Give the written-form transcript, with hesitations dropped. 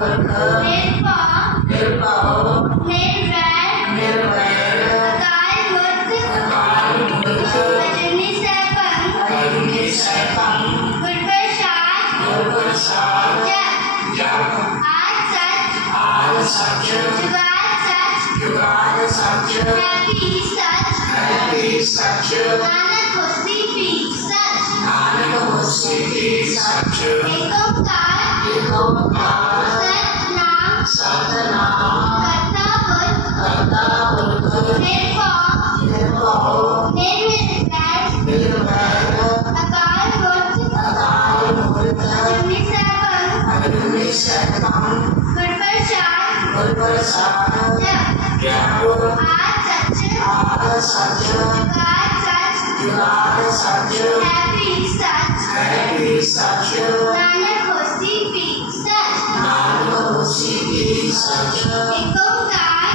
पुरख निर्भव निर्वैर अकाल मूर्त अजूनी सैभं गुर प्रसाद जप आद सच जुगाद सच हैप्पी सच नानक होसी भी सच एक ओंकार सतनाम करता पुरख निर्भव निर्वैर अकाल मूर्त अजूनी सैभं गुर प्रसाद जप आद सच जुगाद सच हैप्पी सच नानक होसी भी सच एक ओंकार